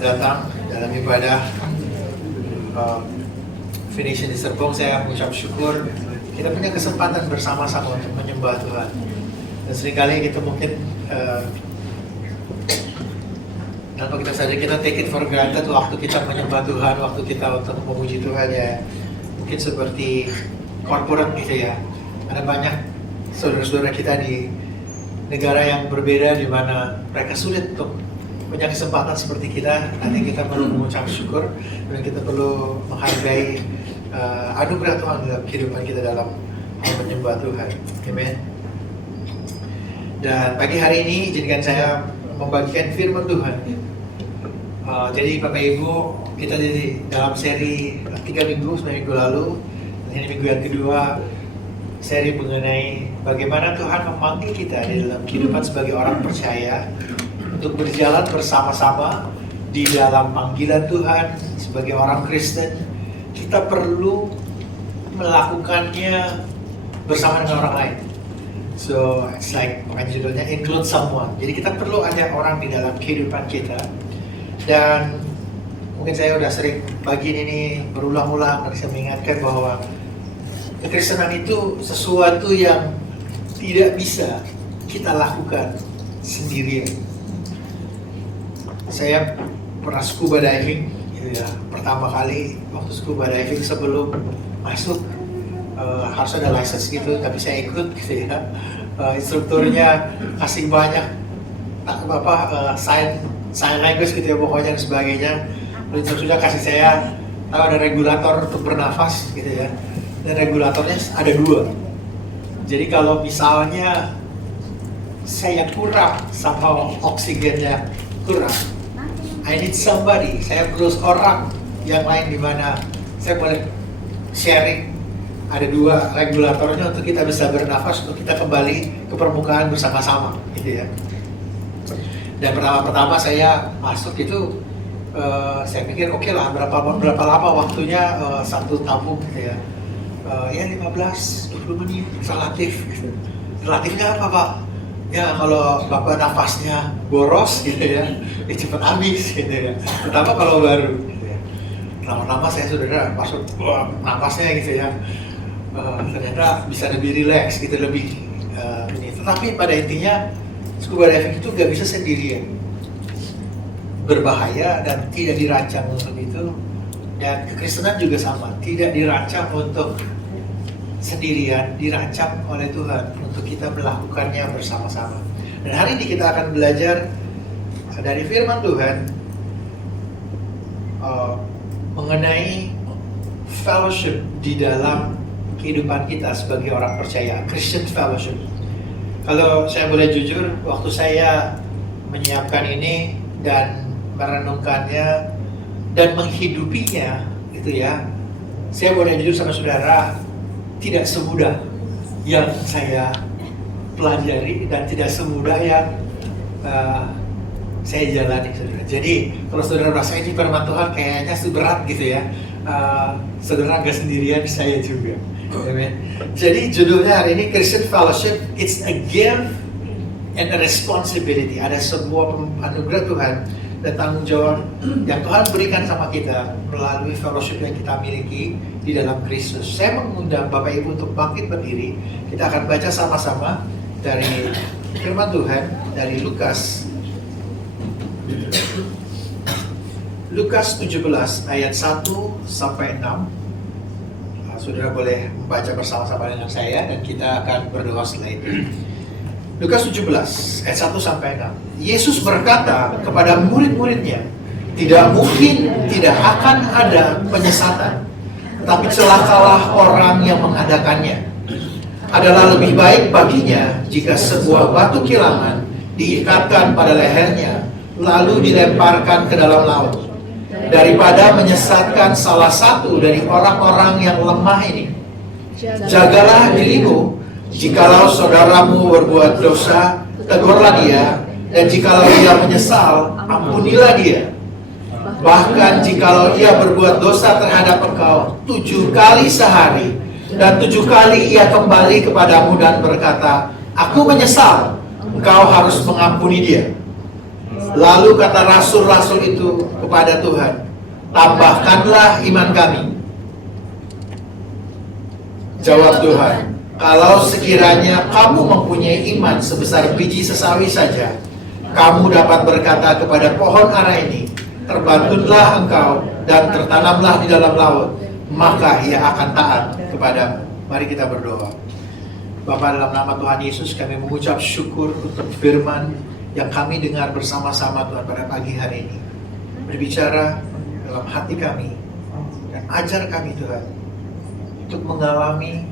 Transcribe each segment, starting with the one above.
datang dalam ibadah Finishing di Serpong. Saya mengucap syukur kita punya kesempatan bersama-sama untuk menyembah Tuhan. Dan seringkali kita mungkin tanpa kita sadari kita take it for granted waktu kita menyembah Tuhan, waktu kita untuk memuji Tuhan ya. Mungkin seperti corporate gitu ya. Ada banyak saudara-saudara kita di negara yang berbeda di mana mereka sulit untuk punya kesempatan seperti kita. Nanti kita perlu mengucap syukur dan kita perlu menghargai anugerah Tuhan dalam kehidupan kita dalam hal menyembah Tuhan. Amen. Dan pagi hari ini izinkan saya membagikan firman Tuhan. Jadi Bapak Ibu, kita di dalam seri 3 minggu, 9 minggu lalu. Ini minggu yang kedua, seri mengenai bagaimana Tuhan memanggil kita di dalam kehidupan sebagai orang percaya untuk berjalan bersama-sama di dalam panggilan Tuhan sebagai orang Kristen. Kita perlu melakukannya bersama dengan orang lain. So it's like makanya judulnya include someone. Jadi kita perlu ada orang di dalam kehidupan kita. Dan mungkin saya udah sering bagiin ini berulang-ulang dan saya mengingatkan bahwa kekristenan itu sesuatu yang tidak bisa kita lakukan sendirian. Saya pernah scuba diving gitu ya. Pertama kali waktu scuba diving sebelum masuk harus ada license gitu, tapi saya ikut gitu ya. Instrukturnya kasih banyak sign language gitu ya pokoknya dan sebagainya. Lalu sudah kasih saya tahu ada regulator untuk bernafas gitu ya. Dan regulatornya ada 2. Jadi kalau misalnya saya kurang sama oksigennya kurang, I need somebody, saya perlu orang yang lain di mana saya boleh sharing. Ada 2 regulatornya untuk kita bisa bernafas, untuk kita kembali ke permukaan bersama-sama gitu ya. Dan pertama-tama saya masuk itu saya pikir oke lah berapa lama waktunya satu tabung gitu ya. Ya 15-20 menit relatif gitu. Relatifnya apa Pak? Ya kalau Bapak nafasnya boros gitu ya cepat habis gitu ya. Terutama kalau baru gitu ya. Lama-lama saya saudara masuk nafasnya gitu ya. Ternyata bisa lebih rileks gitu, lebih ini. Tetapi pada intinya scuba diving itu gak bisa sendirian. Berbahaya dan tidak dirancang untuk itu. Dan kekristenan juga sama, tidak dirancang untuk sendirian, dirancang oleh Tuhan untuk kita melakukannya bersama-sama. Dan hari ini kita akan belajar dari firman Tuhan mengenai fellowship di dalam kehidupan kita sebagai orang percaya, Christian fellowship. Kalau saya boleh jujur, waktu saya menyiapkan ini dan merenungkannya dan menghidupinya gitu ya, saya boleh jujur sama saudara, tidak semudah yang saya pelajari dan tidak semudah yang saya jalani saudara. Jadi kalau saudara merasa ini firman Tuhan kayaknya berat gitu ya, saudara nggak sendirian, saya juga. Amen. Jadi judulnya hari ini Christian Fellowship, it's a gift and a responsibility. Ada sebuah anugerah Tuhan dan tanggung jawab yang Tuhan berikan sama kita melalui fellowship yang kita miliki di dalam Kristus. Saya mengundang Bapak Ibu untuk bangkit berdiri. Kita akan baca sama-sama dari firman Tuhan dari Lukas 17 ayat 1 sampai 6. Saudara boleh membaca bersama-sama dengan saya dan kita akan berdoa setelah itu. Lukas 17 ayat 1 sampai 6. Yesus berkata kepada murid-muridnya, tidak mungkin tidak akan ada penyesatan, tetapi celakalah orang yang mengadakannya. Adalah lebih baik baginya jika sebuah batu kilangan diikatkan pada lehernya lalu dilemparkan ke dalam laut, daripada menyesatkan salah satu dari orang-orang yang lemah ini. Jagalah dirimu, jikalau saudaramu berbuat dosa, tegurlah dia, dan jikalau ia menyesal, ampunilah dia. Bahkan jikalau ia berbuat dosa terhadap engkau 7 kali sehari, dan 7 kali ia kembali kepadamu dan berkata, aku menyesal, engkau harus mengampuni dia. Lalu kata rasul-rasul itu kepada Tuhan, tambahkanlah iman kami. Jawab Tuhan, kalau sekiranya kamu mempunyai iman sebesar biji sesawi saja, kamu dapat berkata kepada pohon ara ini, terbangunlah engkau dan tertanamlah di dalam laut, maka ia akan taat kepadamu. Mari kita berdoa. Bapa, dalam nama Tuhan Yesus kami mengucap syukur untuk firman yang kami dengar bersama-sama Tuhan pada pagi hari ini. Berbicara dalam hati kami dan ajar kami Tuhan untuk mengalami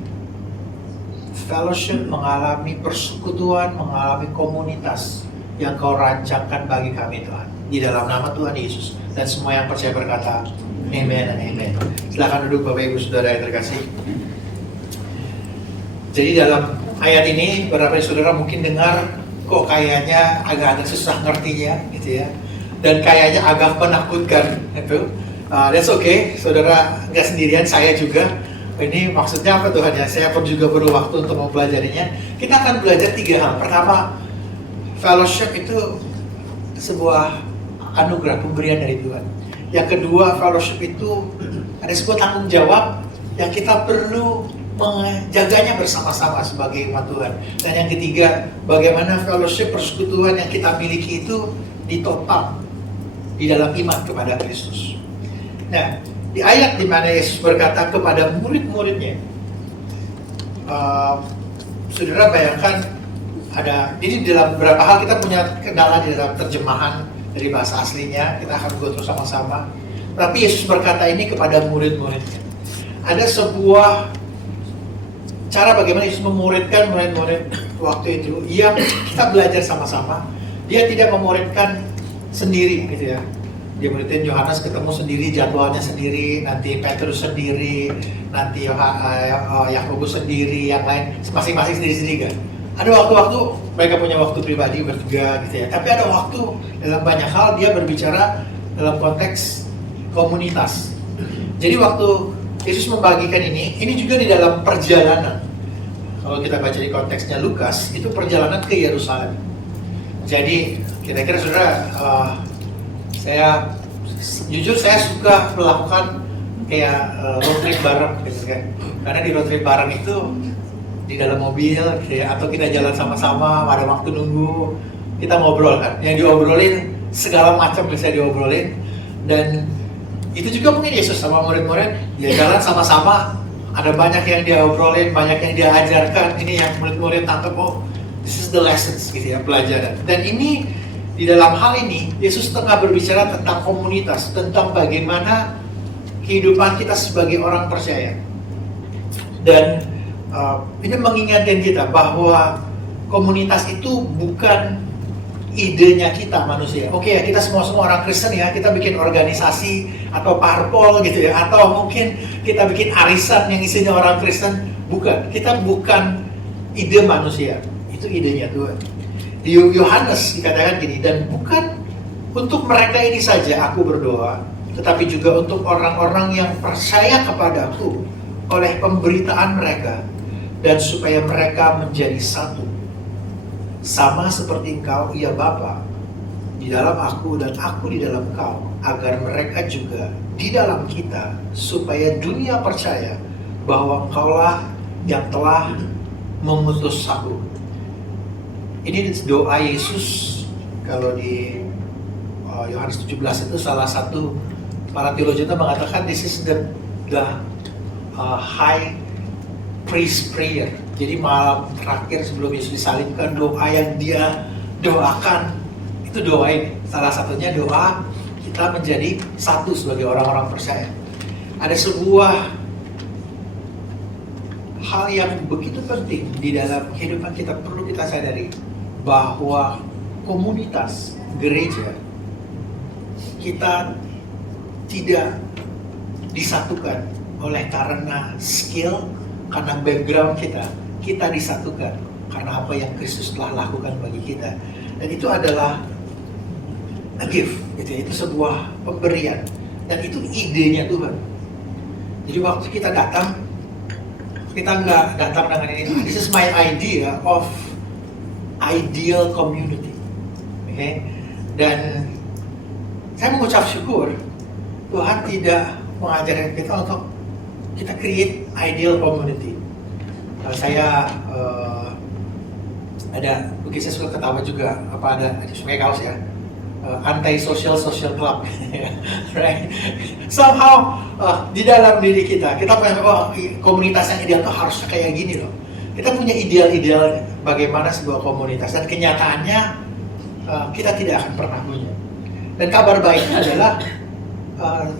fellowship, mengalami persekutuan, mengalami komunitas yang Kau rancangkan bagi kami Tuhan. Di dalam nama Tuhan Yesus. Dan semua yang percaya berkata, amen dan amen. Silakan duduk Bapak Ibu Saudara yang terkasih. Jadi dalam ayat ini, beberapa saudara mungkin dengar, kok kayaknya agak susah ngertinya gitu ya. Dan kayaknya agak menakutkan itu. That's okay, saudara nggak sendirian, saya juga. Ini maksudnya apa Tuhan ya? Saya pun juga perlu waktu untuk mempelajarinya. Kita akan belajar 3 hal. Pertama, fellowship itu sebuah anugerah, pemberian dari Tuhan. Yang kedua, fellowship itu ada sebuah tanggung jawab yang kita perlu menjaganya bersama-sama sebagai umat Tuhan. Dan yang ketiga, bagaimana fellowship persekutuan yang kita miliki itu ditopang di dalam iman kepada Kristus. Nah, di ayat di mana Yesus berkata kepada murid-muridnya, saudara bayangkan ada, ini dalam beberapa hal kita punya kendala di dalam terjemahan dari bahasa aslinya, kita akan go terus sama-sama. Tapi Yesus berkata ini kepada murid-muridnya. Ada sebuah cara bagaimana Yesus memuridkan murid-murid waktu itu, yang kita belajar sama-sama. Dia tidak memuridkan sendiri gitu ya. Dia muridin Yohanes ketemu sendiri, jadwalnya sendiri, nanti Petrus sendiri, nanti Yakobus sendiri, yang lain masing-masing sendiri-sendiri kan. Ada waktu-waktu mereka punya waktu pribadi bertiga gitu ya. Tapi ada waktu dalam banyak hal dia berbicara dalam konteks komunitas. Jadi waktu Yesus membagikan ini juga di dalam perjalanan. Kalau kita baca di konteksnya Lukas, itu perjalanan ke Yerusalem. Jadi kira-kira saudara, saya jujur saya suka melakukan kayak road trip bareng gitu kan. Karena di road trip bareng itu di dalam mobil kayak, atau kita jalan sama-sama, ada waktu nunggu, kita ngobrol kan. Yang diobrolin segala macam bisa diobrolin. Dan itu juga mungkin Yesus sama murid-murid, dia jalan sama-sama, ada banyak yang dia obrolin, banyak yang dia ajarkan. Ini yang murid-murid tangkap, oh this is the lessons gitu ya, pelajaran. Dan ini di dalam hal ini, Yesus tengah berbicara tentang komunitas, tentang bagaimana kehidupan kita sebagai orang percaya. Dan ini mengingatkan kita bahwa komunitas itu bukan idenya kita manusia. Oke ya, kita semua orang Kristen ya, kita bikin organisasi atau parpol gitu ya, atau mungkin kita bikin arisan yang isinya orang Kristen. Bukan, kita bukan ide manusia, itu idenya Tuhan. Di Yohanes dikatakan gini, dan bukan untuk mereka ini saja aku berdoa, tetapi juga untuk orang-orang yang percaya kepadaku oleh pemberitaan mereka, dan supaya mereka menjadi satu, sama seperti engkau, ya Bapa, di dalam aku dan aku di dalam engkau, agar mereka juga di dalam kita, supaya dunia percaya bahwa engkaulah yang telah mengutus aku. Ini doa Yesus. Kalau di Yohanes 17 itu salah satu para teologi itu mengatakan this is the high priest prayer. Jadi malam terakhir sebelum Yesus disalibkan, doa yang dia doakan itu doa ini. Salah satunya doa kita menjadi satu sebagai orang-orang percaya. Ada sebuah hal yang begitu penting di dalam kehidupan kita, perlu kita sadari bahwa komunitas gereja kita tidak disatukan oleh karena skill, karena background kita disatukan karena apa yang Kristus telah lakukan bagi kita. Dan itu adalah a gift, itu sebuah pemberian, dan itu idenya Tuhan. Jadi waktu kita datang, kita nggak datang dengan ini, this is my idea of ideal community, okay? Dan saya mengucap syukur Tuhan tidak mengajarkan kita untuk kita create ideal community. Saya ada, mungkin saya suka ketawa juga, ada pakai kaos ya, anti social club, right? Somehow di dalam diri kita punya komunitas yang ideal tuh harusnya kayak gini loh. Kita punya ideal bagaimana sebuah komunitas, dan kenyataannya kita tidak akan pernah punya. Dan kabar baiknya adalah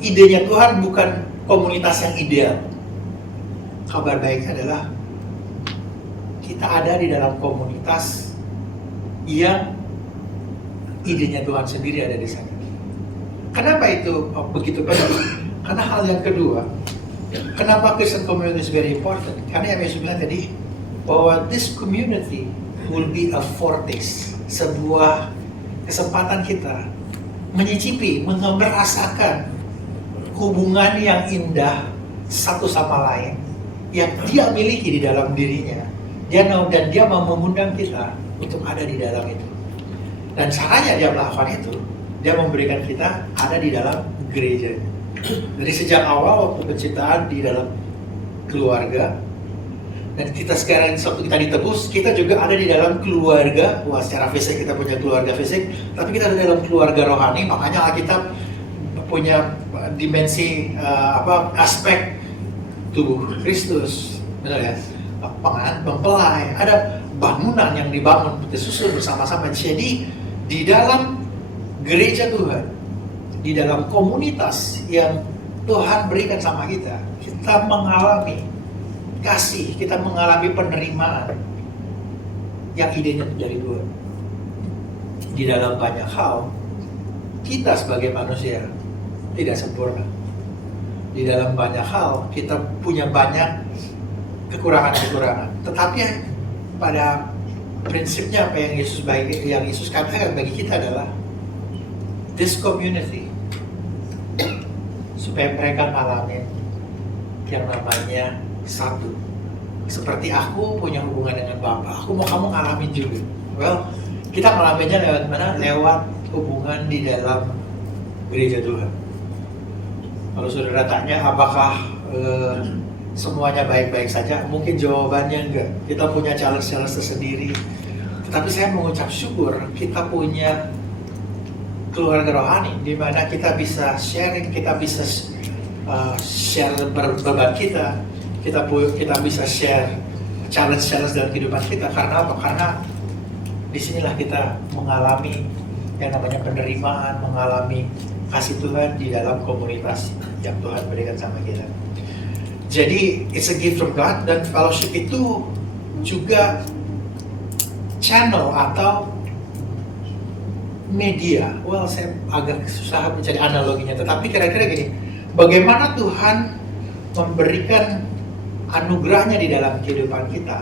idenya Tuhan bukan komunitas yang ideal. Kabar baiknya adalah kita ada di dalam komunitas yang idenya Tuhan sendiri ada di sana. Kenapa itu begitu penting? Karena hal yang kedua, kenapa Christian community is very important? Karena yang Yesus bilang tadi, bahwa this community will be a foretaste, sebuah kesempatan kita menyicipi, merasakan hubungan yang indah satu sama lain yang dia miliki di dalam dirinya. Dan dia mau mengundang kita untuk ada di dalam itu. Dan caranya dia melakukan itu, dia memberikan kita ada di dalam gereja. Dari sejak awal waktu penciptaan di dalam keluarga, dan kita sekarang waktu kita ditebus, kita juga ada di dalam keluarga. Wah, secara fisik kita punya keluarga fisik, tapi kita ada di dalam keluarga rohani. Makanya Alkitab punya dimensi aspek tubuh Kristus, benar ya? Mempelai, ada bangunan yang dibangun disusun bersama-sama. Jadi di dalam gereja Tuhan, di dalam komunitas yang Tuhan berikan sama kita, kita mengalami kasih, kita mengalami penerimaan yang idenya dari Tuhan. Di dalam banyak hal, kita sebagai manusia tidak sempurna. Di dalam banyak hal, kita punya banyak kekurangan-kekurangan. Tetapi pada prinsipnya apa yang Yesus katakan bagi kita adalah this community, supaya mereka ngalamin yang namanya satu. Seperti aku punya hubungan dengan Bapa, aku mau kamu ngalamin juga. Well, kita ngalaminnya lewat mana? Lewat hubungan di dalam gereja Tuhan. Kalau saudara tanya apakah semuanya baik-baik saja, mungkin jawabannya enggak. Kita punya challenge tersendiri. Tetapi saya mengucap syukur kita punya keluarga rohani di mana kita bisa sharing, kita bisa share beban kita bisa share challenge dalam kehidupan kita. Karena apa? Karena disinilah kita mengalami yang namanya penerimaan, mengalami kasih Tuhan di dalam komunitas yang Tuhan berikan sama kita. Jadi it's a gift from God, dan fellowship itu juga channel atau media. Well, saya agak susah mencari analoginya, tetapi kira-kira gini, bagaimana Tuhan memberikan anugerahnya di dalam kehidupan kita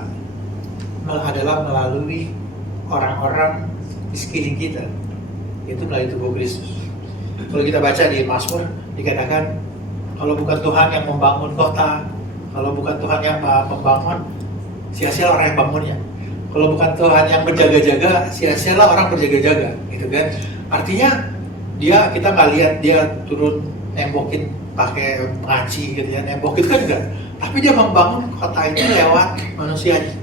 adalah melalui orang-orang di sekeliling kita, yaitu melalui tubuh Kristus. Kalau kita baca di Mazmur, dikatakan kalau bukan Tuhan yang membangun kota, kalau bukan Tuhan yang membangun, sia-sia orang yang bangunnya. Kalau bukan Tuhan yang berjaga-jaga, sia-sialah orang berjaga-jaga, gitu kan? Artinya kita nggak lihat dia turun nembokin pakai pengaci gitu ya, nembok itu kan enggak. Tapi dia membangun kota ini lewat manusianya.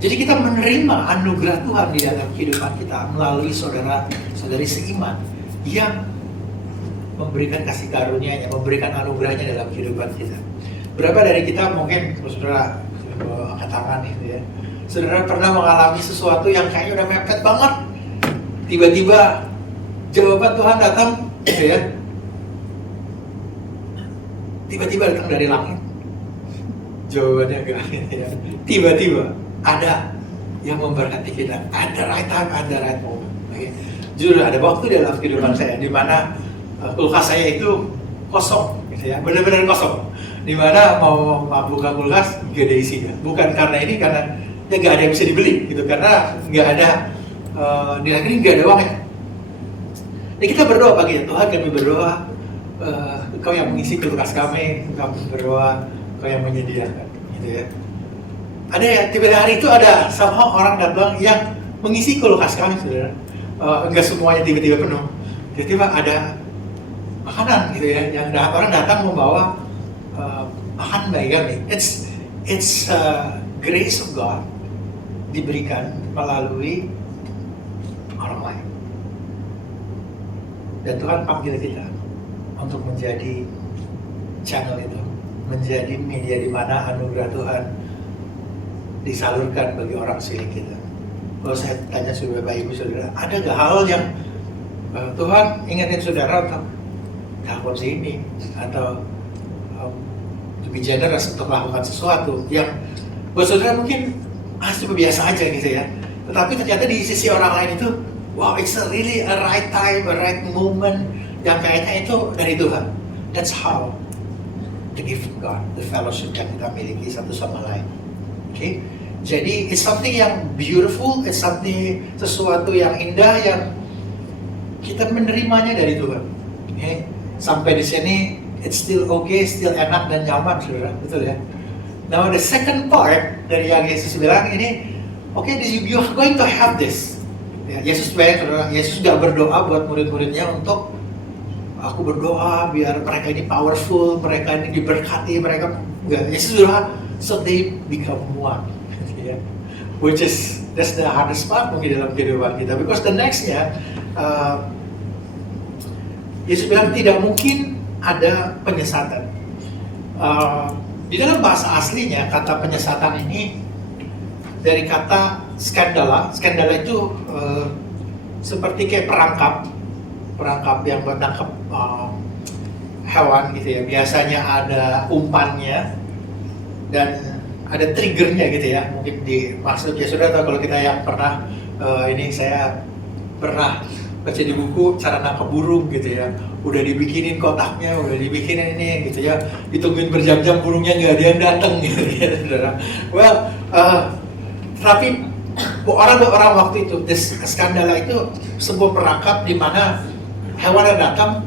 Jadi kita menerima anugerah Tuhan di dalam kehidupan kita melalui saudara-saudari seiman yang memberikan kasih karunia-Nya, memberikan anugerahnya dalam kehidupan kita. Berapa dari kita mungkin, saudara angkat tangan gitu ya, saudara pernah mengalami sesuatu yang kayaknya udah mepet banget, tiba-tiba jawaban Tuhan datang, gitu ya, tiba-tiba datang dari langit. Jawabannya enggak, ya. Tiba-tiba ada yang memberkati kita, ada right time, ada right moment. Okay. Jujur ada waktu dalam kehidupan saya di mana kulkas saya itu kosong, gitu ya, benar-benar kosong. Di mana mau buka kulkas nggak ada isinya. Bukan karena ini, karena ya nggak ada yang bisa dibeli, gitu. Karena nggak ada di negeri nggak ada uangnya. Jadi kita berdoa pagi Tuhan, kami berdoa, Engkau yang mengisi kulkas kami, kami berdoa, Engkau yang menyediakan, gitu ya. Ada ya, tiba-tiba hari itu ada sama orang datang yang mengisi kulkas kami, saudara. Enggak semuanya tiba-tiba penuh. tiba-tiba ada makanan gitu ya, yang orang datang membawa makanan bagi kami. It's grace of God diberikan melalui orang lain. Dan Tuhan panggil kita untuk menjadi channel itu, menjadi media di mana anugerah Tuhan disalurkan bagi orang sekeliling kita. Kalau saya tanya Bapak Ibu Saudara, ada nggak hal yang Tuhan ingatin saudara untuk lakukan sini atau lebih generous untuk melakukan sesuatu yang buat saudara mungkin itu biasa aja gitu ya, tetapi ternyata di sisi orang lain itu wow, it's a really a right time, a right moment yang kayaknya itu dari Tuhan. That's how the gift of God, the fellowship yang kita miliki satu sama lain. Okay? Jadi it's something yang beautiful, it's something sesuatu yang indah yang kita menerimanya dari Tuhan. Okay? Sampai di sini it's still okay, still enak dan nyaman, saudara, betul ya. Now the second part dari yang Yesus bilang ini, okay, you are going to have this. Ya, Yesus sudah berdoa buat murid-muridnya untuk aku berdoa biar mereka ini powerful, mereka ini diberkati, mereka enggak. Yesus berdoa so they become one. Ya. Which is that's the hardest part mungkin dalam kehidupan kita. Because the nextnya Yesus bilang tidak mungkin ada penyesatan. Di dalam bahasa aslinya kata penyesatan ini dari kata skandala. Skandala itu seperti kayak perangkap yang buat nangkep hewan gitu ya. Biasanya ada umpannya dan ada triggernya gitu ya. Mungkin maksudnya sudah tahu kalau kita yang pernah ini saya pernah baca di buku cara nangkep burung gitu ya. Udah dibikinin kotaknya, udah dibikinin ini gitu ya. Ditungguin berjam-jam burungnya nggak ada yang datang gitu ya, saudara. Well, tapi orang waktu itu, skandala itu sebuah perangkap di mana hewan yang datang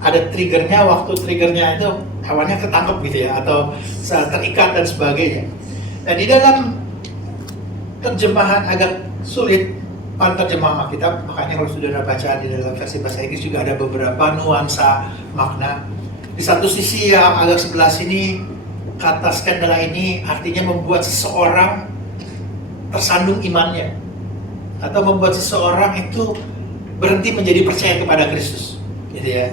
ada triggernya, waktu triggernya itu hewannya ketangkep gitu ya, atau terikat dan sebagainya. Dan di dalam terjemahan agak sulit terjemahan Alkitab, makanya kalau sudah baca di dalam versi bahasa Inggris juga ada beberapa nuansa makna. Di satu sisi yang agak sebelah sini, kata skandala ini artinya membuat seseorang tersandung imannya, atau membuat seseorang itu berhenti menjadi percaya kepada Kristus, gitu ya.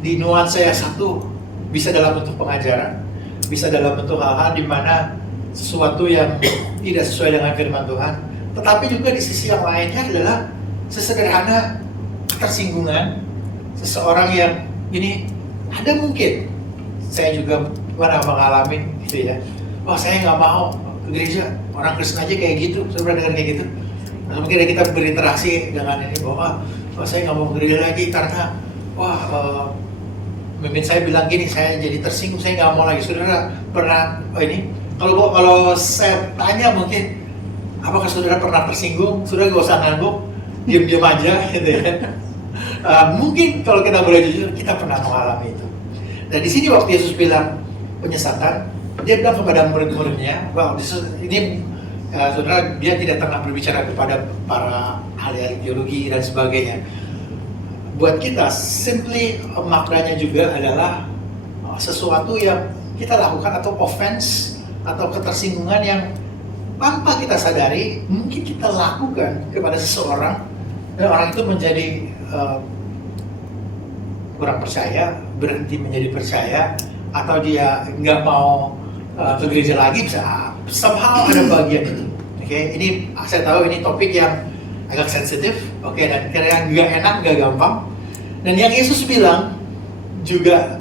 Di nuansa yang satu bisa dalam bentuk pengajaran, bisa dalam bentuk hal-hal di mana sesuatu yang tidak sesuai dengan firman Tuhan. Tetapi juga di sisi yang lainnya adalah sesederhana ketersinggungan seseorang yang ini ada mungkin saya juga pernah mengalami gitu ya. Wah, saya nggak mau ke gereja, orang Kristen aja kayak gitu, saya pernah dengar kayak gitu. Nah, mungkin kita berinteraksi dengan ini bahwa saya nggak mau ke gereja lagi karena pemimpin saya bilang gini, saya jadi tersinggung, saya nggak mau lagi. Saudara pernah ini? Kalau saya tanya mungkin apakah saudara pernah tersinggung? Saudara gak usah ngangguk, diam-diam aja gitu ya. Mungkin kalau kita boleh jujur, kita pernah mengalami itu. Dan di sini waktu Yesus bilang penyesatan, dia bilang kepada murid-muridnya, wow, ini saudara, dia tidak pernah berbicara kepada para ahli-ahli teologi dan sebagainya. Buat kita, simply maknanya juga adalah sesuatu yang kita lakukan atau offense atau ketersinggungan yang tanpa kita sadari mungkin kita lakukan kepada seseorang dan orang itu menjadi kurang percaya, berhenti menjadi percaya, atau dia nggak mau ke gereja lagi, bisa somehow ada bagian itu. Oke, ini saya tahu ini topik yang agak sensitif, oke, dan kira-kira nggak enak, nggak gampang. Dan yang Yesus bilang juga,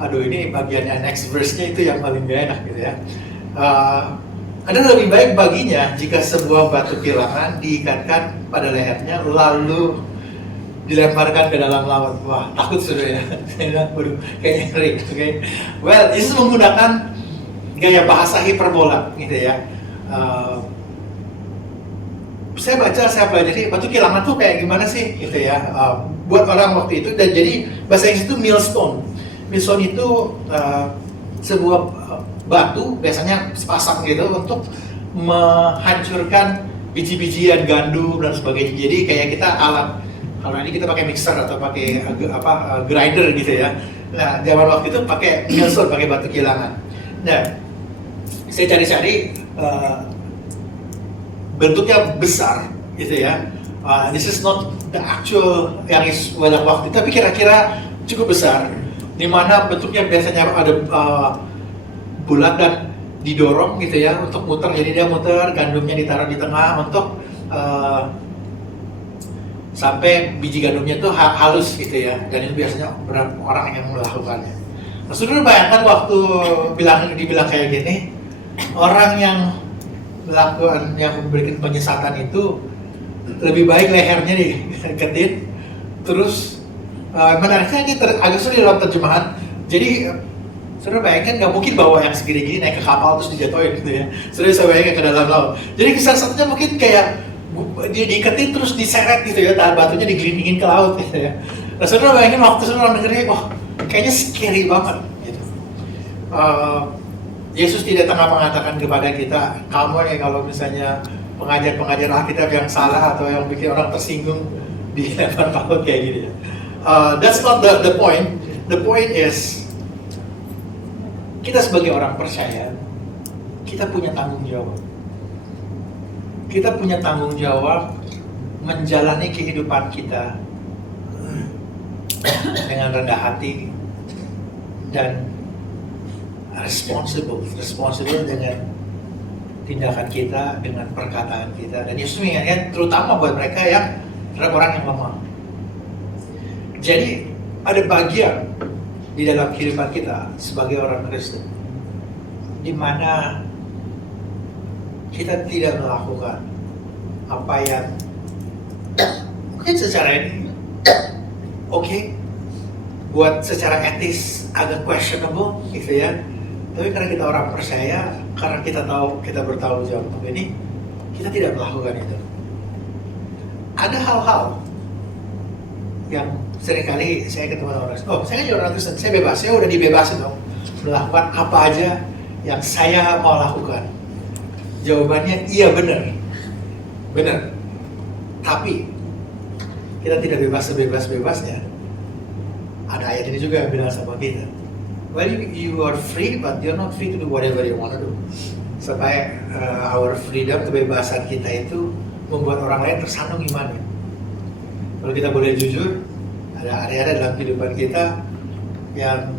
aduh ini bagiannya next verse-nya itu yang paling gak enak gitu ya. Ada lebih baik baginya jika sebuah batu kilangan diikatkan pada lehernya lalu dilemparkan ke dalam laut. Wah, takut sudah ya. Waduh, kayaknya ngeri. Okay? Well, Yesus menggunakan gaya bahasa hiperbola gitu ya. Saya baca, saya pelajari batu kilangan tuh kayak gimana sih gitu ya. Buat orang waktu itu, dan jadi bahasa Inggris itu millstone. Millstone itu sebuah batu biasanya sepasang gitu untuk menghancurkan biji-bijian gandum dan sebagainya. Jadi kayak kita alat Kalau ini kita pakai mixer atau pakai grinder gitu ya. Nah, zaman waktu itu pakai millstone, pakai batu kilangan. Nah, saya cari-cari bentuknya besar gitu ya. This is not the actual yang walang waktu, tapi kira-kira cukup besar. Di mana bentuknya biasanya ada bulat dan didorong gitu ya untuk muter. Jadi dia muter, gandumnya ditaruh di tengah untuk sampai biji gandumnya tuh halus gitu ya. Dan itu biasanya beberapa orang yang melakukannya. Nah, saudara bayangkan waktu dibilang kayak gini, orang yang melakukan, yang memberikan penyesatan itu lebih baik lehernya diketin, terus menariknya ini agak sulit dalam terjemahan. Jadi saudara bayangkan nggak mungkin bawa yang segini-gini naik ke kapal terus dijatuhin gitu ya. Saudara bisa bayangkan ke dalam laut. Jadi kisah satunya mungkin kayak dia diiketin terus diseret gitu ya, batunya digelindingin ke laut gitu ya. Nah, saudara bayangin waktu saudara dengernya, wah kayaknya scary banget gitu. Yesus tidak tengah mengatakan kepada kita, kamu ya kalau misalnya pengajar-pengajar Alkitab yang salah atau yang bikin orang tersinggung di lempar paut kayak gini ya. That's not the point. The point is kita sebagai orang percaya, kita punya tanggung jawab. Kita punya tanggung jawab menjalani kehidupan kita dengan rendah hati dan responsible dengan tindakan kita, dengan perkataan kita. Dan Yesus mengingatkan terutama buat mereka yang orang yang lemah. Jadi ada bagian di dalam kehidupan kita sebagai orang Kristen di mana kita tidak melakukan apa yang mungkin secara ini oke, buat secara etis agak questionable gitu ya. Tapi karena kita orang percaya, karena kita tahu, kita bertanggung jawab ini, kita tidak melakukan itu. Ada hal-hal yang seringkali saya ketemu orang, saya kan orang Kristen, saya bebas, saya udah dibebasin dong melakukan apa aja yang saya mau lakukan. Jawabannya iya benar. Tapi kita tidak bebas sebebas-bebasnya. Ada ayat ini juga yang bilang sama kita, well, you are free, but you're not free to do whatever you want to do. Supaya our freedom, kebebasan kita itu membuat orang lain tersandung imannya. Kalau kita boleh jujur, ada area dalam kehidupan kita yang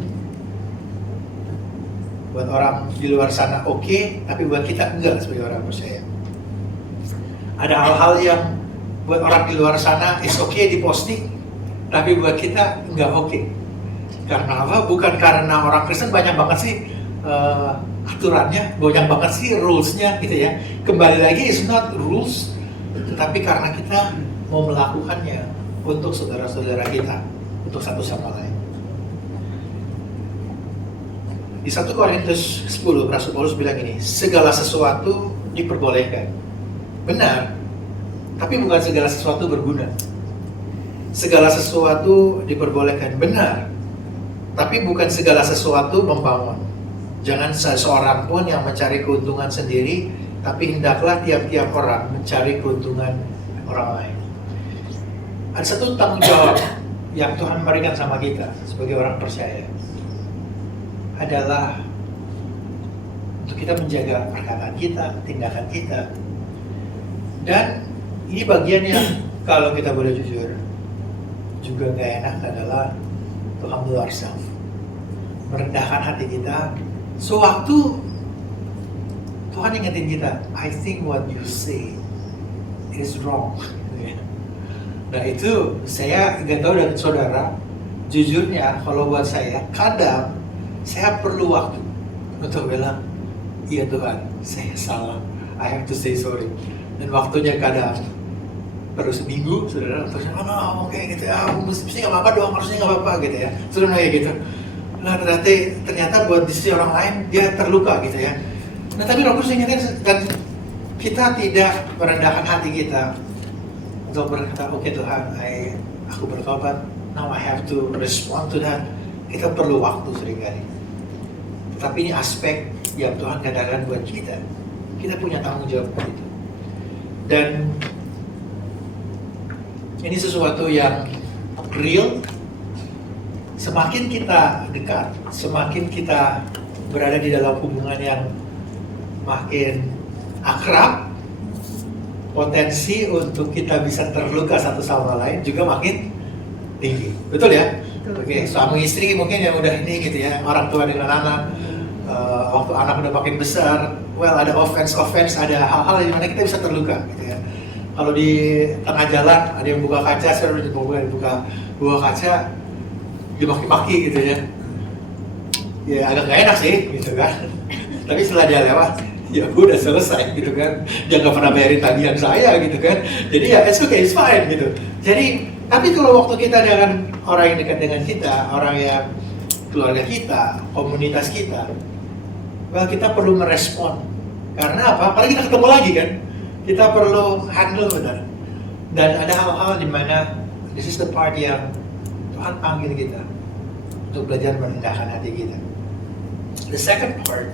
buat orang di luar sana oke, tapi buat kita enggak sebagai orang percaya. Ada hal-hal yang buat orang di luar sana is oke diposting, tapi buat kita enggak oke. Karena apa? Bukan karena orang Kristen banyak banget sih aturannya, banyak banget sih rules-nya gitu ya. Kembali lagi, it's not rules, tetapi karena kita mau melakukannya untuk saudara-saudara kita, untuk satu sama lain. Di 1 Korintus 10, Rasul Paulus bilang ini, segala sesuatu diperbolehkan. Benar, tapi bukan segala sesuatu berguna. Segala sesuatu diperbolehkan, benar, tapi bukan segala sesuatu membangun. Jangan seseorang pun yang mencari keuntungan sendiri, tapi hendaklah tiap-tiap orang mencari keuntungan orang lain. Ada satu tanggung jawab yang Tuhan berikan sama kita sebagai orang percaya, adalah untuk kita menjaga perkataan kita, tindakan kita. Dan ini bagian yang kalau kita boleh jujur juga gak enak adalah to humble ourselves, merendahkan hati kita. Sewaktu Tuhan ingetin kita, I think what you say is wrong. Nah itu saya gak tahu dari saudara, jujurnya kalau buat saya kadang saya perlu waktu untuk bilang, iya Tuhan, saya salah, I have to say sorry. Dan waktunya kadang perlu seminggu, saudara, terus oke gitu ya, mesti nggak apa-apa dong, harusnya nggak apa-apa gitu ya, saudara kayak gitu. Nah ternyata buat di sisi orang lain dia terluka gitu ya. Nah tapi Roh Kudus ingetin, dan kita tidak merendahkan hati kita untuk berkata, oke Tuhan, aku bertobat, now I have to respond to that. Kita perlu waktu seringkali. Tapi ini aspek yang Tuhan katakan buat kita. Kita punya tanggung jawab itu. Dan Ini sesuatu yang real. Semakin kita dekat, semakin kita berada di dalam hubungan yang makin akrab, potensi untuk kita bisa terluka satu sama lain juga makin tinggi. Betul ya? Oke, suami istri mungkin yang udah ini gitu ya, orang tua dengan anak, waktu anak udah makin besar, well ada offense, ada hal-hal di mana kita bisa terluka gitu ya. Kalau di tengah jalan ada yang buka kaca, saya udah buka kaca, dimaki-maki gitu ya. Ya agak gak enak sih gitu kan. Tapi setelah dia lewat, ya gue udah selesai gitu kan. Dia gak pernah bayarin tagihan saya gitu kan. Jadi ya it's okay, it's fine gitu. Jadi, tapi kalau waktu kita dengan orang yang dekat dengan kita, orang yang keluarga kita, komunitas kita, well, kita perlu merespon. Karena apa? Karena kita ketemu lagi kan. Kita perlu handle benar. Dan ada hal-hal di mana this is the part yang Tuhan panggil kita untuk belajar merendahkan hati kita. The second part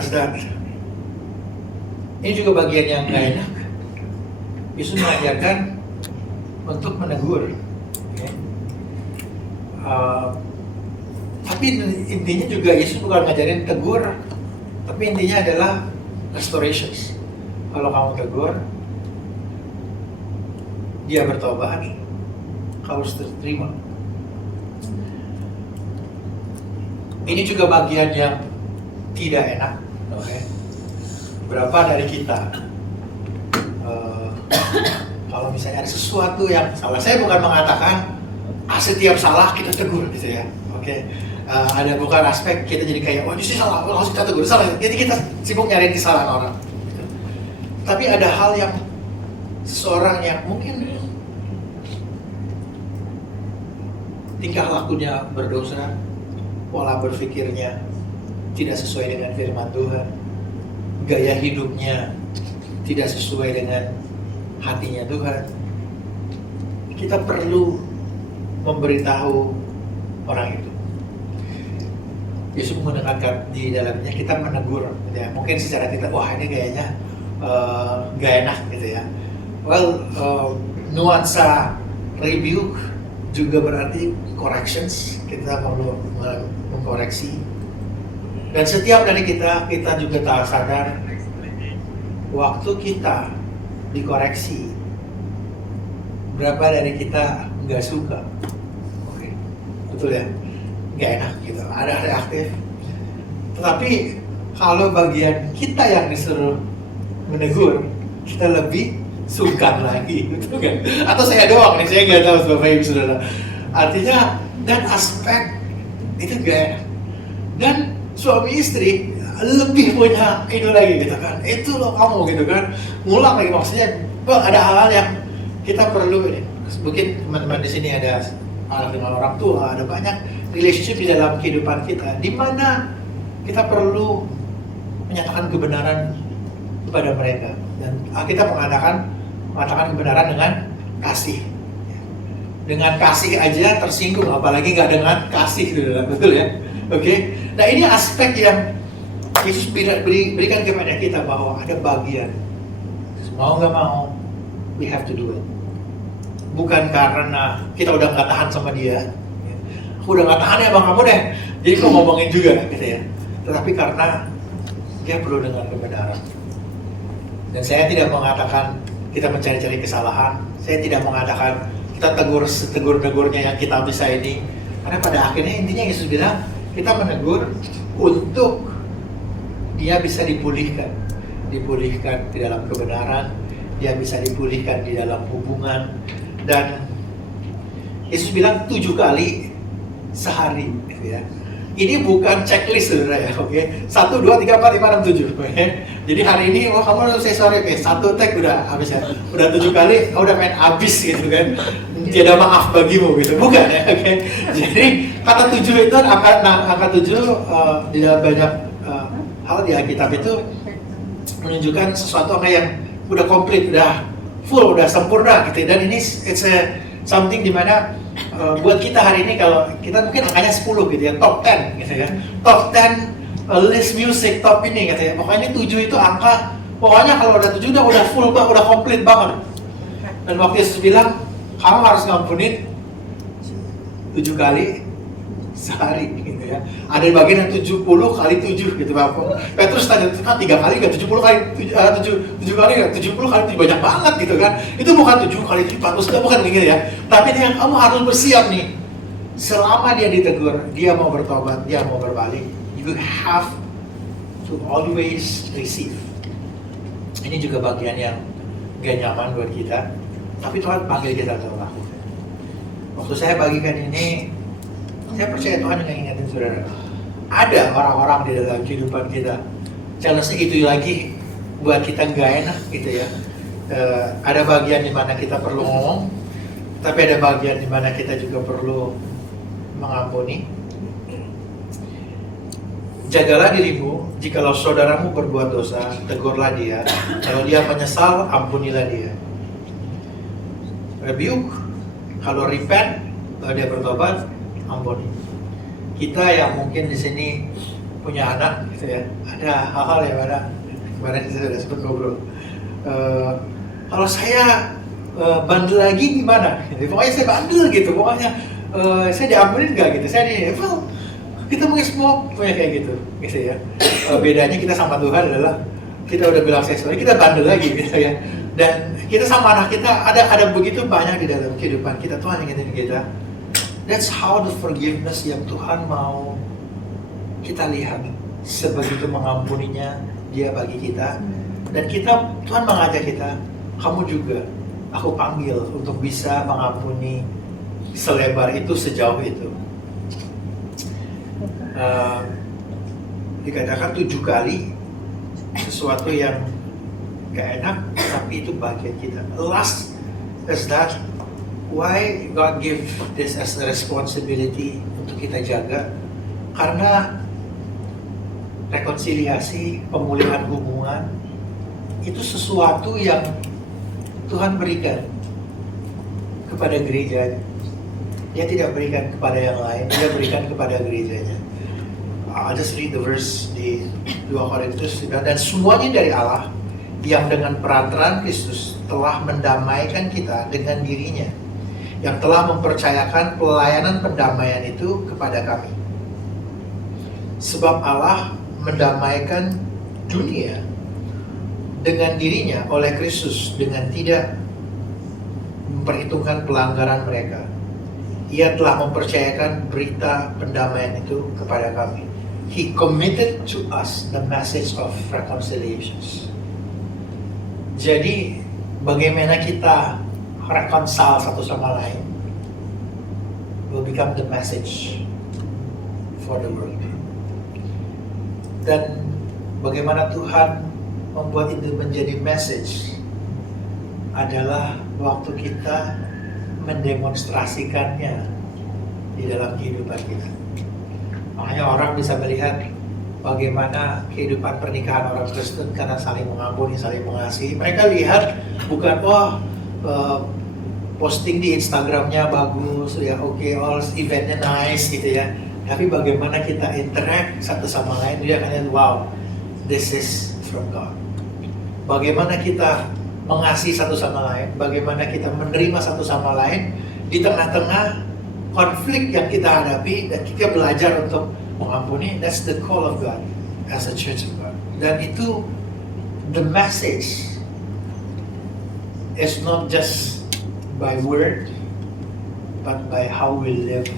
is that ini juga bagian yang gak enak. Yesus mengajarkan untuk menegur. Okay? Tapi intinya juga Yesus bukan ngajarin tegur, tapi intinya adalah restorations. Kalau kamu tegur, dia bertobat, kamu harus terima. Ini juga bagian yang tidak enak. Okay? Berapa dari kita kalau misalnya ada sesuatu yang salah, saya bukan mengatakan setiap salah kita tegur gitu ya. Oke. Ada bukan aspek kita jadi kayak justru salah, harus kita tegur, salah. Jadi kita sibuk nyariin kesalahan orang. Gitu. Tapi ada hal yang seseorang yang mungkin tingkah lakunya berdosa, pola berpikirnya tidak sesuai dengan firman Tuhan, gaya hidupnya tidak sesuai dengan hatinya Tuhan. Kita perlu memberitahu orang itu. Yesus menggunakan di dalamnya kita menegur, ya. Mungkin secara kita, wah ini kayaknya gak enak gitu ya. Well, nuansa rebuke juga berarti corrections, kita perlu mengkoreksi. Dan setiap dari kita juga tak sadar waktu kita dikoreksi, berapa dari kita nggak suka. Oke. Betul ya? Nggak enak gitu, ada reaktif. Tetapi kalau bagian kita yang disuruh menegur, kita lebih sungkan lagi, betul kan? Atau saya doang nih, saya nggak tahu Bapak Ibu Saudara. Artinya, dan aspek itu gak enak. Dan suami istri lebih punya itu lagi gitu kan, itu loh kamu gitu kan, ngulang lagi maksudnya. Bang, ada hal-hal yang kita perlu ini. Mungkin teman-teman di sini ada anak dengan orang tua, ada banyak relationship di dalam kehidupan kita, di mana kita perlu menyatakan kebenaran kepada mereka. Dan kita mengatakan kebenaran dengan kasih. Dengan kasih aja tersinggung, apalagi nggak dengan kasih gitu, betul ya? Oke. Nah ini aspek yang Yesus berikan kepada kita, bahwa ada bagian mau nggak mau, we have to do it. Bukan karena kita udah nggak tahan sama dia, aku udah nggak tahan ya bang kamu deh, jadi kau ngomongin juga gitu ya. Tetapi karena dia perlu dengan kebenaran. Dan saya tidak mengatakan kita mencari-cari kesalahan, saya tidak mengatakan kita tegur-tegurnya yang kita bisa ini. Karena pada akhirnya intinya Yesus bilang kita menegur untuk dia bisa dipulihkan di dalam kebenaran, dia bisa dipulihkan di dalam hubungan. Dan Yesus bilang 7 kali sehari gitu ya. Ini bukan checklist saudara ya, oke? 1, 2, 3, 4, 5, 6, 7, oke? Jadi hari ini, kamu harus say sorry, oke? 1 tag udah habis ya, udah 7 kali, udah main habis gitu kan? Tiada maaf bagimu gitu, bukan ya, oke? Jadi kata 7 itu, angka 7 di dalam banyak hal di Alkitab itu menunjukkan sesuatu yang udah komplit, udah full, udah sempurna gitu. Dan ini it's something dimana buat kita hari ini, kalau kita mungkin angkanya 10 gitu ya, top 10 gitu ya, top 10 list music top ini gitu ya. Pokoknya ini 7 itu angka, pokoknya kalau udah 7 udah full banget, udah komplit banget. Dan waktu Yesus bilang kamu harus ngampunin 7 kali sehari gitu ya. Ada bagian yang 70 kali 7 gitu Pak. Petrus tanya, 3 kali nggak? 70 kali 7 kali nggak? 70 kali 7 banyak banget gitu kan. Itu bukan 7 kali 7, maksudnya bukan begitu ya. Tapi dia, kamu harus bersiap nih. Selama dia ditegur, dia mau bertobat, dia mau berbalik, you have to always receive. Ini juga bagian yang gak nyaman buat kita, tapi Tuhan panggil kita untuk lakukan. Waktu saya bagikan ini, saya percaya Tuhan yang ingatin saudara. Ada orang-orang di dalam kehidupan kita, challenge-nya itu lagi buat kita gak enak gitu ya. Ada bagian di mana kita perlu ngomong, tapi ada bagian di mana kita juga perlu mengampuni. Jagalah dirimu, jikalau saudaramu berbuat dosa, tegurlah dia. Kalau dia menyesal, ampunilah dia. Rebuke, kalau repent, kalau dia bertobat, ampuni. Kita yang mungkin di sini punya anak, gitu ya, ada hal-hal yang mana kemarin saya sudah sempat ngobrol. Kalau saya bandel lagi gimana? Pokoknya saya bandel gitu, pokoknya saya diampunin nggak gitu? Saya kita mungkin semua punya kayak gitu ya. Bedanya kita sama Tuhan adalah kita udah bilang saya sorry, kita bandel lagi gitu ya. Dan kita sama anak kita ada begitu banyak di dalam kehidupan kita, Tuhan ingetin kita. That's how the forgiveness yang Tuhan mau kita lihat, sebegitu mengampuninya Dia bagi kita. Dan Tuhan mengajak kita, kamu juga aku panggil untuk bisa mengampuni selebar itu, sejauh itu. Dikatakan 7 kali sesuatu yang gak enak, tapi itu bagian kita. Last is that why God give this as a responsibility untuk kita jaga, karena rekonsiliasi, pemulihan hubungan itu sesuatu yang Tuhan berikan kepada gereja. Dia tidak berikan kepada yang lain, dia berikan kepada gerejanya. I'll just read the verse di 2 Korintus, dan semuanya dari Allah yang dengan perantaraan Kristus telah mendamaikan kita dengan dirinya, yang telah mempercayakan pelayanan pendamaian itu kepada kami. Sebab Allah mendamaikan dunia dengan dirinya oleh Kristus dengan tidak memperhitungkan pelanggaran mereka. Ia telah mempercayakan berita pendamaian itu kepada kami. He committed to us the message of reconciliations. Jadi bagaimana kita reconcile satu sama lain will become the message for the world. Dan bagaimana Tuhan membuat itu menjadi message adalah waktu kita mendemonstrasikannya di dalam kehidupan kita. Makanya orang bisa melihat bagaimana kehidupan pernikahan orang Kristen karena saling mengampuni, saling mengasihi. Mereka lihat bukan posting di Instagramnya bagus, ya oke, all eventnya nice gitu ya. Tapi bagaimana kita interact satu sama lain, dia akan lihat, wow, this is from God. Bagaimana kita mengasihi satu sama lain, bagaimana kita menerima satu sama lain di tengah-tengah konflik yang kita hadapi, dan kita belajar untuk mengampuni. That's the call of God as a church of God. Dan itu the message is not just by word, but by how we live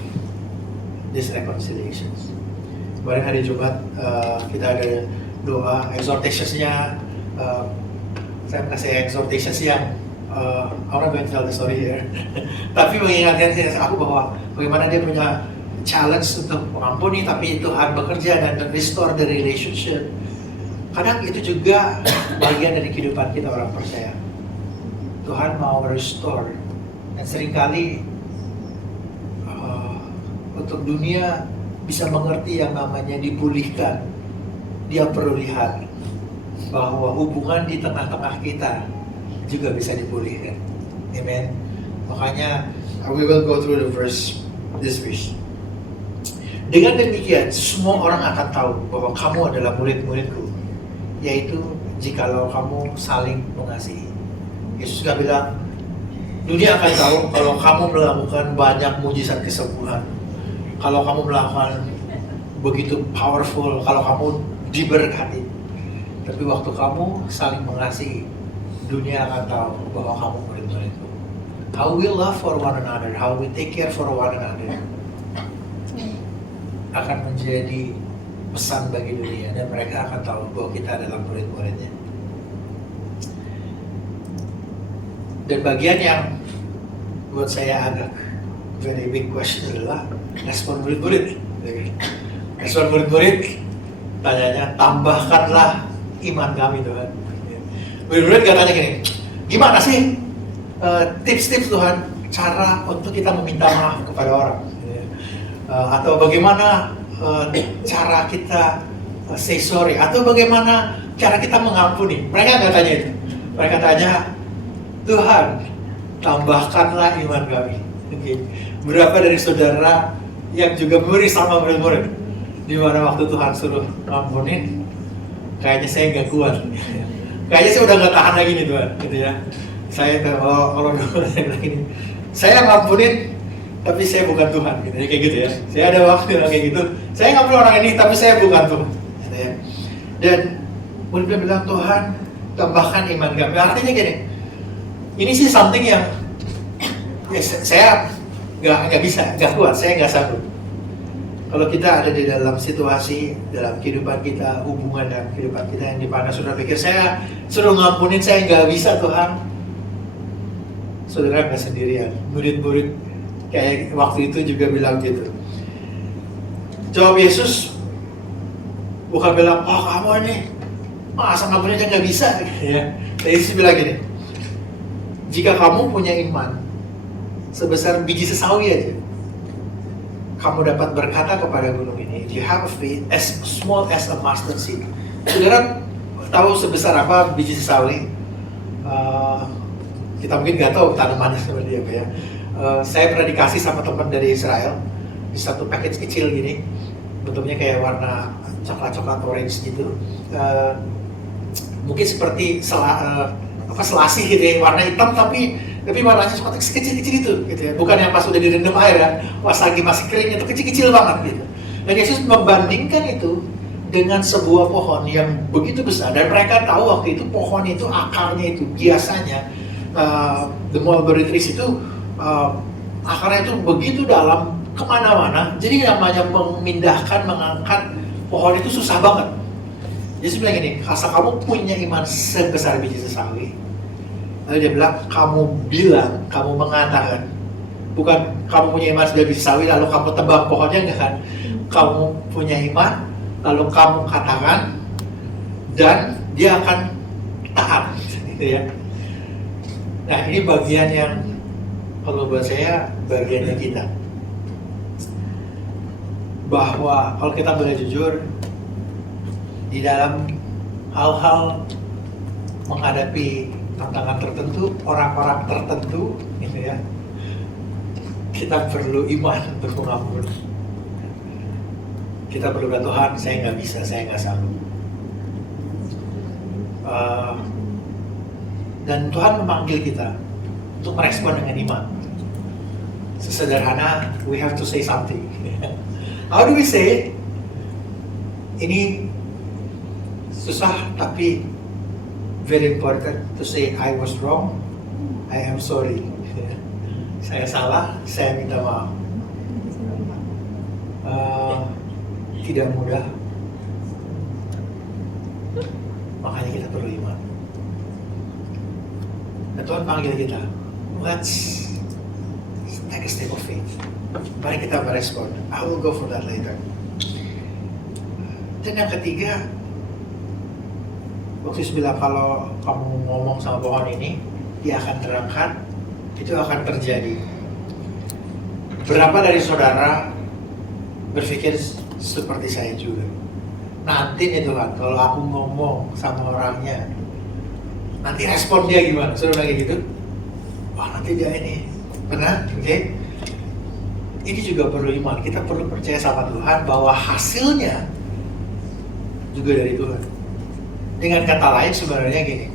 these reconciliations. Kemarin hari Jumat kita ada doa exhortations-nya. Saya kasih exhortations yang I'm not going to tell the story here. Tapi mengingatkan aku bahwa bagaimana dia punya challenge untuk mengampuni, tapi Tuhan bekerja dan restore the relationship. Kadang itu juga bagian dari kehidupan kita orang percaya. Tuhan mau restore, dan seringkali untuk dunia bisa mengerti yang namanya dipulihkan, dia perlu lihat bahwa hubungan di tengah-tengah kita juga bisa dipulihkan. Amen. Makanya we will go through the verse this week. Dengan demikian semua orang akan tahu bahwa kamu adalah murid-muridku, yaitu jikalau kamu saling mengasihi. Yesus gak bilang Dunia akan tahu kalau kamu melakukan banyak mujizat kesembuhan, kalau kamu melakukan begitu powerful, kalau kamu diberkati. Tapi waktu kamu saling mengasihi, dunia akan tahu bahwa kamu murid-muridku. How we love for one another, how we take care for one another akan menjadi pesan bagi dunia, dan mereka akan tahu bahwa kita adalah murid-muridnya. Dan bagian yang buat saya agak very big question adalah respon murid-murid. Respon murid-murid, tanyanya, tambahkanlah iman kami Tuhan. Murid-murid katanya gini, gimana sih tips-tips Tuhan cara untuk kita meminta maaf kepada orang, atau bagaimana cara kita say sorry, atau bagaimana cara kita mengampuni. Mereka nggak tanya itu. Mereka tanya, Tuhan, tambahkanlah iman kami. Okay. Berapa dari saudara yang juga murid sama murid-murid, di mana waktu Tuhan suruh ngampunin, kayaknya saya nggak kuat. Kayaknya saya udah nggak tahan lagi nih Tuhan, gitu ya. Saya kalau dulu saya ngampunin, tapi saya bukan Tuhan, gitu ya, kayak gitu ya. Saya ada waktu kayak gitu. Saya ngampun orang ini, tapi saya bukan Tuhan. Gitu ya. Dan murid bilang, Tuhan, tambahkan iman kami. Artinya gini, ini sih something yang ya, saya nggak bisa, nggak kuat, saya nggak sanggup. Kalau kita ada di dalam situasi, dalam kehidupan kita, hubungan dan kehidupan kita yang dimana saudara pikir, saya suruh ngampunin, saya nggak bisa Tuhan. Saudara nggak sendirian, murid-murid kayak waktu itu juga bilang gitu. Jawab Yesus, bukan bilang, oh kamu ini, masa ngampunin aja nggak bisa. Ya. Yesus bilang gini, jika kamu punya iman sebesar biji sesawi aja, kamu dapat berkata kepada gunung ini, if you have a faith as small as a mustard seed. Saudara tahu sebesar apa biji sesawi? Kita mungkin nggak tahu tanamannya seperti apa ya. Saya pernah dikasih sama teman dari Israel di satu package kecil gini, bentuknya kayak warna coklat-coklat orange gitu. Mungkin seperti selasih gitu ya, warna hitam tapi warnanya seperti kecil-kecil itu gitu ya. Bukan yang pas udah direndam air ya, pas lagi masih kering itu kecil-kecil banget gitu. Dan Yesus membandingkan itu dengan sebuah pohon yang begitu besar, dan mereka tahu waktu itu pohon itu akarnya itu biasanya the mulberry trees itu akarnya itu begitu dalam kemana-mana. Jadi namanya memindahkan, mengangkat pohon itu susah banget. Yesus bilang gini, asal kamu punya iman sebesar biji sesawi. Lalu dia bilang, kamu mengatakan, bukan kamu punya iman sebesar biji sesawi lalu kamu tebang pohonnya, enggak kan? Kamu punya iman, lalu kamu katakan, dan dia akan taat, gitu ya. Nah ini bagian yang kalau buat saya bagiannya kita, bahwa kalau kita boleh jujur di dalam hal-hal menghadapi tantangan tertentu, orang-orang tertentu, gitu ya, kita perlu iman untuk mengampun. Kita perlu bilang, Tuhan, saya nggak bisa, saya nggak sanggup. Dan Tuhan memanggil kita untuk merespon dengan iman. Sesederhana, we have to say something. How do we say? Ini susah, tapi very important to say, I was wrong, I am sorry. Saya salah, saya minta maaf. Tidak mudah, makanya kita perlu iman. Dan Tuhan panggil kita, let's take a step of faith. Mari kita merespon. I will go for that later. Dan yang ketiga, waktu Yesus bilang kalau kamu ngomong sama pohon ini, dia akan terangkat, itu akan terjadi. Berapa dari saudara berpikir seperti saya juga? Nanti nih Tuhan, kalau aku ngomong sama orangnya, nanti respon dia gimana? Saudara kayak gitu? Wah nanti dia ini, benar? Oke? Ini juga perlu iman. Kita perlu percaya sama Tuhan bahwa hasilnya juga dari Tuhan. Dengan kata lain sebenarnya gini,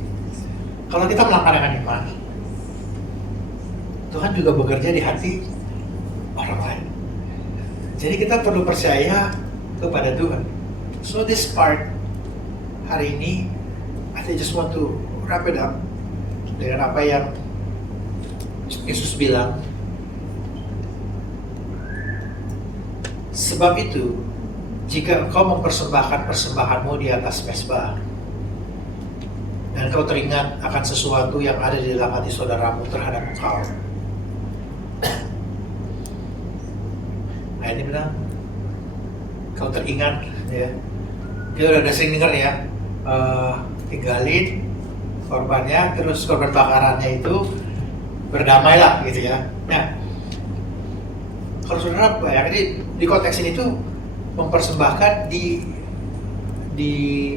kalau kita melaksanakan iman, Tuhan juga bekerja di hati orang lain. Jadi kita perlu percaya kepada Tuhan. So this part hari ini, I just want to wrap it up dengan apa yang Yesus bilang. Sebab itu, jika engkau mempersembahkan persembahanmu di atas mezbah, dan kau teringat akan sesuatu yang ada di dalam hati saudaramu terhadap engkau. Nah ini bilang, kau teringat, ya. Kita udah sering dengar ya, tinggalin korbannya, terus korban bakarannya itu berdamailah gitu ya. Nah, kalau saudara bayangin di konteks ini tuh mempersembahkan di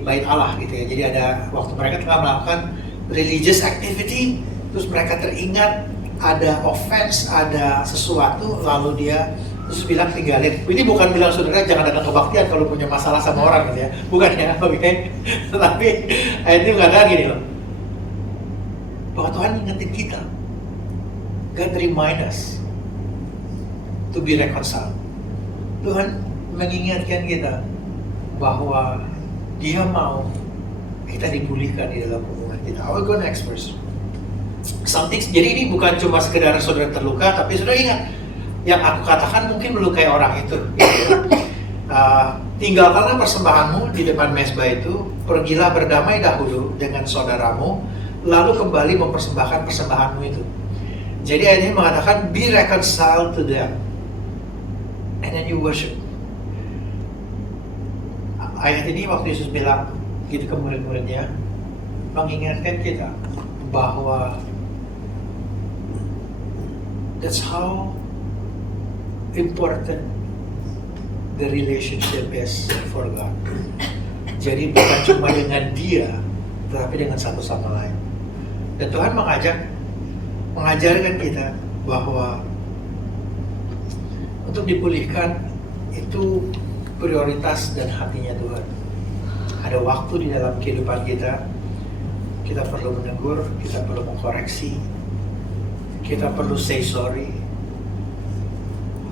bait Allah gitu ya. Jadi ada waktu mereka tengah melakukan religious activity, terus mereka teringat ada offense, ada sesuatu, lalu dia terus bilang tinggalin. Ini bukan bilang saudara jangan datang kebaktian kalau punya masalah sama orang gitu ya, bukan ya, oke. Tetapi ayat ini mengatakan gini loh, bahwa Tuhan ingetin kita, God remind us to be reconciled. Tuhan mengingatkan kita bahwa Dia mau kita dipulihkan di dalam hubungan kita. I will go next verse. Jadi ini bukan cuma sekedar saudara terluka, tapi saudara ingat, yang aku katakan mungkin melukai orang itu. Gitu. Tinggalkanlah persembahanmu di depan mezbah itu, pergilah berdamai dahulu dengan saudaramu, lalu kembali mempersembahkan persembahanmu itu. Jadi ayat ini mengatakan, be reconciled to them, and then you worship. Ayat ini waktu Yesus bilang gitu ke murid-muridnya, mengingatkan kita bahwa that's how important the relationship is for God. Jadi bukan cuma dengan Dia, tetapi dengan satu sama lain. Dan Tuhan mengajarkan kita bahwa untuk dipulihkan itu prioritas dan hatinya Tuhan. Ada waktu di dalam kehidupan kita perlu menegur, kita perlu mengkoreksi, kita perlu say sorry,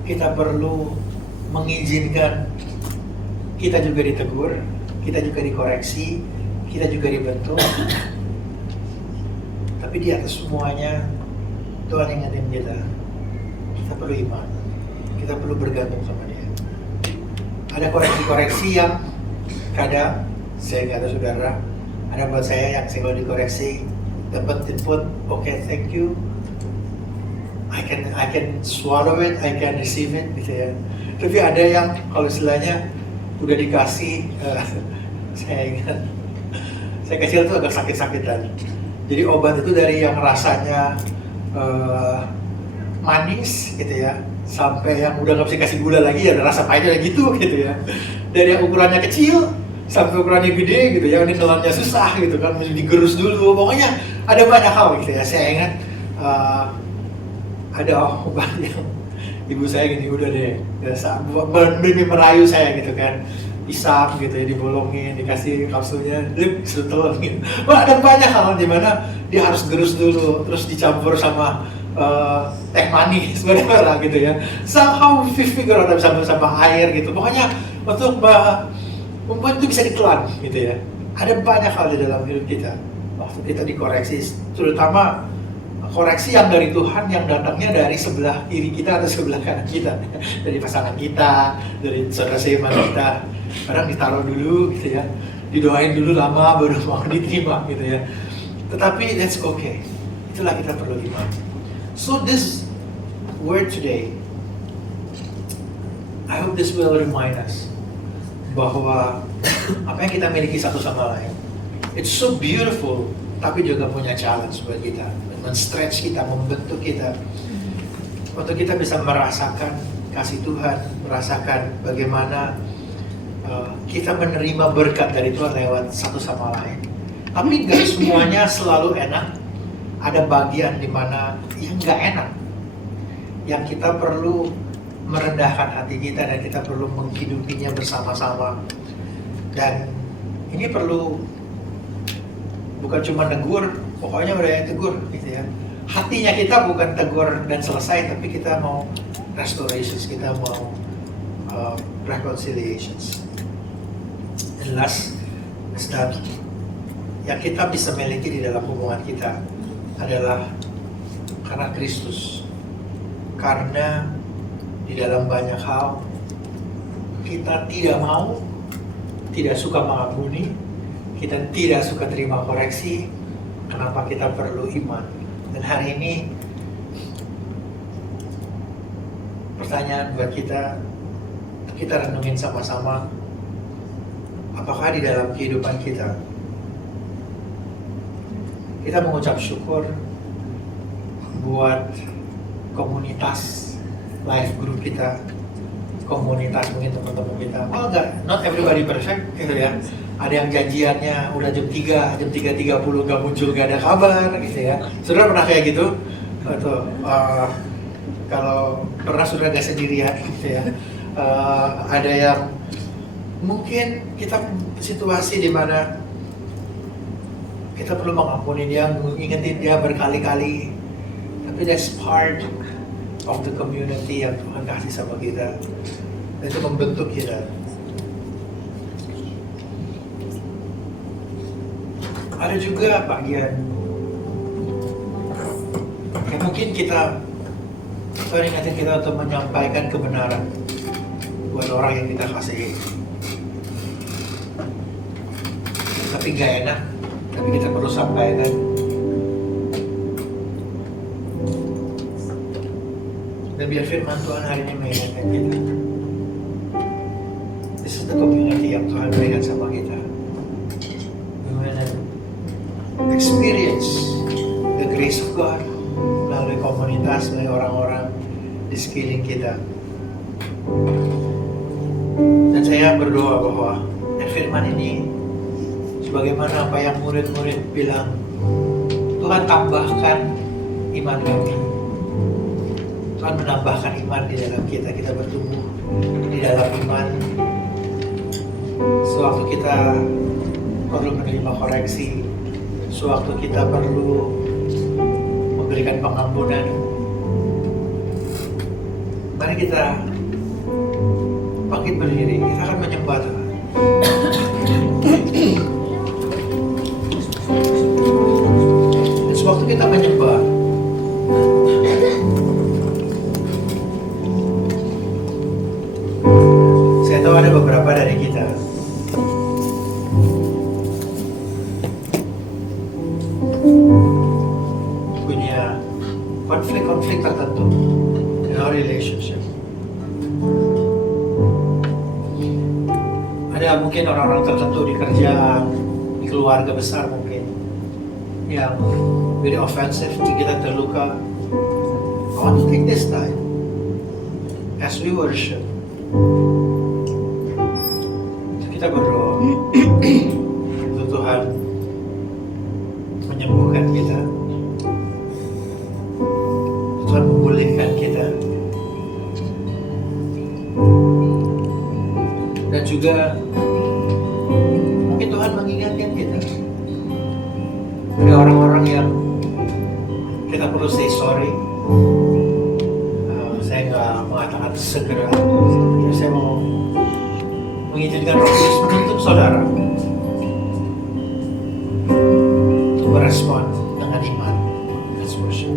kita perlu mengizinkan kita juga ditegur, kita juga dikoreksi, kita juga dibentuk. Tapi di atas semuanya, Tuhan ingatin kita perlu iman, kita perlu bergantung sama Dia. Ada koreksi-koreksi yang kadang saya nggak tahu saudara, ada buat saya yang saya kalau dikoreksi dapat input, okay, thank you, I can swallow it, I can receive it gitu ya. Tapi ada yang kalau istilahnya udah dikasih, saya ingat saya kecil tuh agak sakit-sakitan. Jadi obat itu dari yang rasanya manis gitu ya, sampai yang udah nggak bisa kasih gula lagi, ada rasa pahitnya gitu ya. Dari yang ukurannya kecil sampai ukurannya gede gitu ya, ini nelannya susah gitu kan, mesti digerus dulu. Pokoknya ada banyak hal gitu ya. Saya ingat ada obat yang ibu saya gini, udah deh merayu saya gitu kan, isap gitu ya, dibolongin, dikasih kapsulnya, setel gitu. Wah, ada banyak hal di mana dia harus gerus dulu, terus dicampur sama teh manis, whatever gitu ya. Somehow figure out sama air gitu. Pokoknya untuk membuat itu bisa ditelan gitu ya. Ada banyak hal di dalam hidup kita waktu kita dikoreksi, terutama koreksi yang dari Tuhan, yang datangnya dari sebelah kiri kita atau sebelah kanan kita, dari pasangan kita, dari saudara seiman kita. Kadang ditaruh dulu gitu ya, didoain dulu lama baru mau diterima gitu ya. Tetapi that's okay, itulah kita perlu iman. So this word today, I hope this will remind us bahwa apa yang kita miliki satu sama lain, it's so beautiful, tapi juga punya challenge buat kita, men-stretch kita, membentuk kita, untuk kita bisa merasakan kasih Tuhan, merasakan bagaimana kita menerima berkat dari Tuhan lewat satu sama lain. Tapi nggak semuanya selalu enak. Ada bagian di mana yang nggak enak, yang kita perlu merendahkan hati kita dan kita perlu menghidupinya bersama-sama. Dan ini perlu bukan cuma negur, pokoknya udah yang tegur gitu ya. hatinya kita bukan tegur dan selesai, tapi kita mau restorations, kita mau reconciliations. And last is that yang kita bisa miliki di dalam hubungan kita adalah karena Kristus. Karena di dalam banyak hal kita tidak mau, tidak suka mengampuni, kita tidak suka terima koreksi. Kenapa kita perlu iman? Dan hari ini pertanyaan buat kita renungin sama-sama, apakah di dalam kehidupan kita mengucap syukur buat komunitas life group kita, komunitas mungkin teman-teman kita. Oh enggak, not everybody perfect gitu ya. Ada yang janjiannya udah jam 3:30 gak muncul, gak ada kabar gitu ya. Saudara pernah kayak gitu? Atau kalau pernah saudara gak sendirian gitu ya. Ada yang mungkin kita situasi di mana kita perlu mengampuni dia, mengingetin dia berkali-kali. Tapi that's part of the community yang Tuhan kasih sama kita. Dan itu membentuk kita. Ada juga bagian yang mungkin Tuhan ingatin kita untuk menyampaikan kebenaran buat orang yang kita kasihi. Tapi gak enak, tapi kita perlu sampaikan. Dan biar firman Tuhan hari ini mengingatkan kita. This is the community yang Tuhan berikan sama kita. Experience the grace of God melalui komunitas, melalui orang-orang di sekeliling kita. Dan saya berdoa bahwa firman ini sebagaimana apa yang murid-murid bilang, Tuhan tambahkan iman kami. Tuhan menambahkan iman di dalam kita bertumbuh di dalam iman. Sewaktu kita perlu menerima koreksi, sewaktu kita perlu memberikan pengampunan, mari kita bangkit berdiri, kita akan menyembah Tuhan. Dan sewaktu kita menyembah, saya tahu ada beberapa dari kita punya konflik-konflik tertentu in our relationship. Ada mungkin orang-orang tertentu di kerjaan, di keluarga besar mungkin, yang very offensive, kita terluka. I want to take this time as we worship, kita berdoa untuk Tuhan menyembuhkan kita, Tuhan memulihkan kita, dan juga mungkin Tuhan mengingatkan kita. Ada orang-orang yang kita perlu say sorry. Saya nggak mengatakan segera, saya mau mengizinkan Roh Kudus menuntut saudara untuk merespon dengan iman. Let's worship.